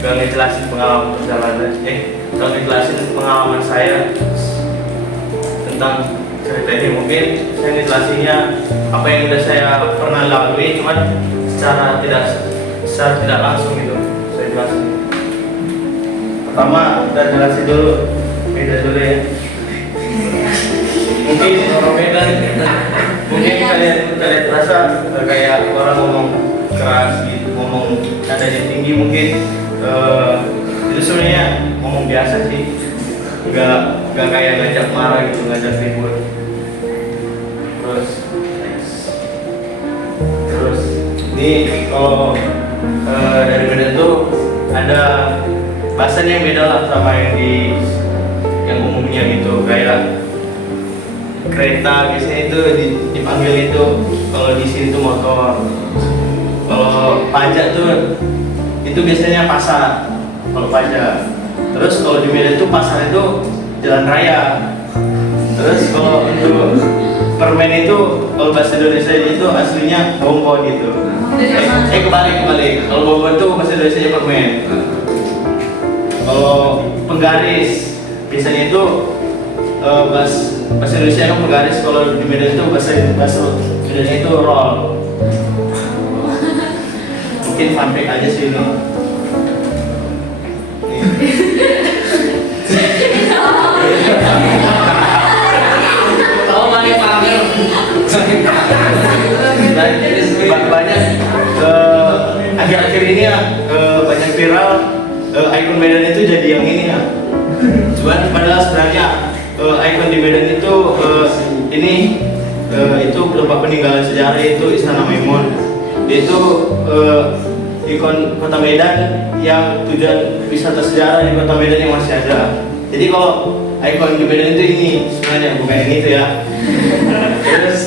gak ngejelasin pengalaman perjalanan, gak ngejelasin pengalaman saya tentang cerita ini. Mungkin saya ngejelasinnya apa yang udah saya pernah lalui, cuman secara tidak langsung gitu saya jelasin. Pertama kita jelasin dulu beda dulu ya. Mungkin orang beda, mungkin kalian terasa kayak orang ngomong keras gitu, ngomong nadanya tinggi, mungkin itu sebenarnya ngomong biasa sih, nggak kayak ngajak marah gitu, ngajak ribut. Terus ini kalau dari Medan tuh ada bahasanya yang beda lah sama yang umumnya gitu. Kayak kereta biasanya itu dipanggil itu, kalau di sini tuh motor. Kalau pajak tuh itu biasanya pasar, kalau pajak. Terus kalau di Medan tuh pasar itu jalan raya. Terus kalau untuk permen itu, kalau bahasa Indonesia itu aslinya bonbon gitu. Kebalik. Kalau bonbon tuh bahasa Indonesia permen. Kalau penggaris biasanya itu bahasa Indonesia kan penggaris, kalau di Medan itu bahasa Indonesia itu roll. Mungkin fun fact aja sih ini. Banyak akhir-akhir ini ya banyak viral ikon Medan itu jadi yang ini ya. Cuman padahal sebenarnya ikon di Medan itu itu tempat peninggalan sejarah, itu Istana Maimun. Dia itu ikon kota Medan yang tujuan wisata sejarah di kota Medan yang masih ada. Jadi kalau ikon di Medan itu ini sebenarnya bukan yang itu ya. Terus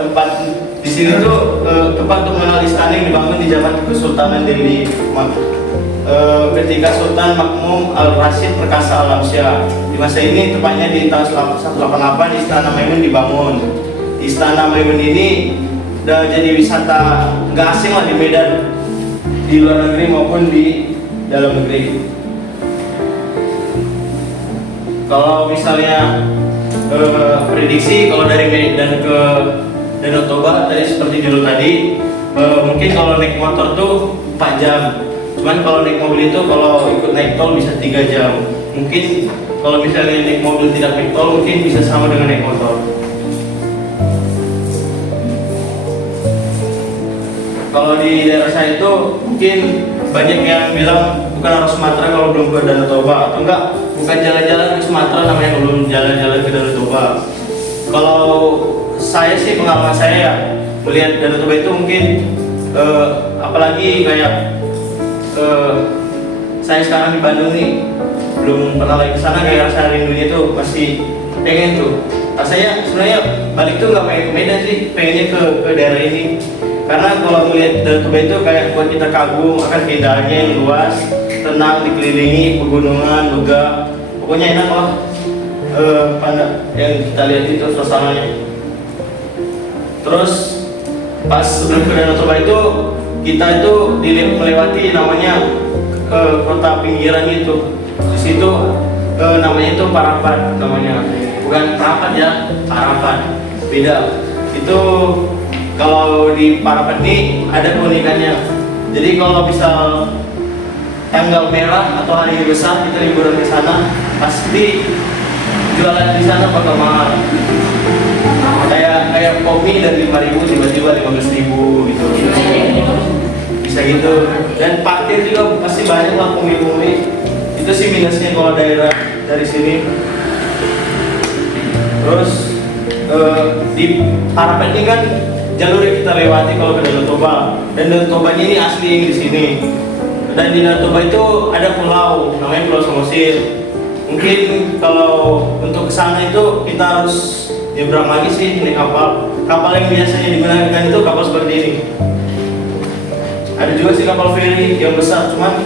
tempat di sini tuh tempat untuk mengenal istana yang dibangun di zaman Kesultanan Delhi ketika Sultan Makmum Al-Rashid Perkasa Alamsyah. Di masa ini, tepatnya di tahun 188, Istana Maimun dibangun. Istana Maimun ini udah jadi wisata nggak asing lah di Medan, di luar negeri maupun di dalam negeri. Kalau misalnya prediksi, kalau dari Medan ke Danau Toba tadi seperti judul tadi, mungkin kalau naik motor tuh 4 jam. Cuman kalau naik mobil itu, kalau ikut naik tol bisa 3 jam. Mungkin kalau misalnya naik mobil tidak naik tol, mungkin bisa sama dengan naik motor. Kalau di daerah saya itu mungkin banyak yang bilang bukan harus Sumatera kalau belum ke Danau Toba, atau enggak bukan jalan-jalan ke Sumatera namanya belum jalan-jalan ke Danau Toba. Kalau saya sih, pengalaman saya ya, melihat Danau Toba itu mungkin apalagi kayak saya sekarang di Bandung nih, belum pernah lagi ke sana, kayak rasa rindunya tuh masih pengen tuh. Rasanya sebenarnya balik tuh nggak pengen ke Medan sih, pengennya ke daerah ini. Karena kalau melihat Danau Toba itu kayak buat kita kagum akan keindahannya yang luas, tenang, dikelilingi pegunungan, megah. Pokoknya enak lah yang kita lihat itu suasananya. Terus pas sebelum ke Danau Toba itu, kita itu melewati namanya kota pinggiran itu. Di situ namanya itu Parapat namanya. Bukan Parapat ya, Parapat. Beda. Itu kalau di Parapat ini ada keunikannya. Jadi kalau misal tanggal merah atau hari besar kita liburan ke sana, pasti jualan di sana bakal mahal. Kayak kopi dari 5.000 tiba-tiba 15.000 gitu. Bisa gitu. Dan parkir juga pasti banyak lah, pungli-pungli. Itu sih minusnya kalau daerah dari sini. Terus di Parapat ini kan jalur yang kita lewati kalau ke Danau Toba. Dan Danau Toba ini asli yang di sini. Dan di Danau Toba itu ada pulau namanya Pulau Samosir. Mungkin kalau untuk ke sana itu kita harus nyebrang lagi sih, naik kapal. Kapal yang biasanya digunakan itu kapal seperti ini. Ada juga sih kapal feri yang besar, cuman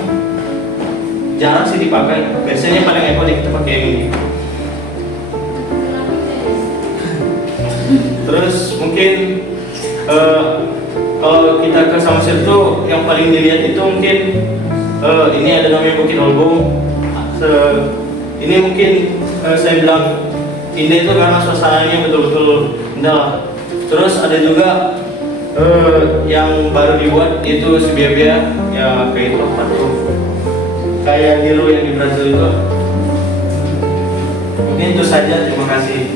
jarang sih dipakai. Biasanya paling ikonik kita pakai yang ini. Terus mungkin kalau kita ke Samosir itu yang paling dilihat itu mungkin Ini ada namanya Bukit Olbung. Ini mungkin saya bilang indah itu karena suasananya betul-betul indah lah. Terus ada juga yang baru dibuat itu Siberia, ya kayak itu apa tuh, kayak Hero yang di Brazil itu. Ini itu saja, terima kasih.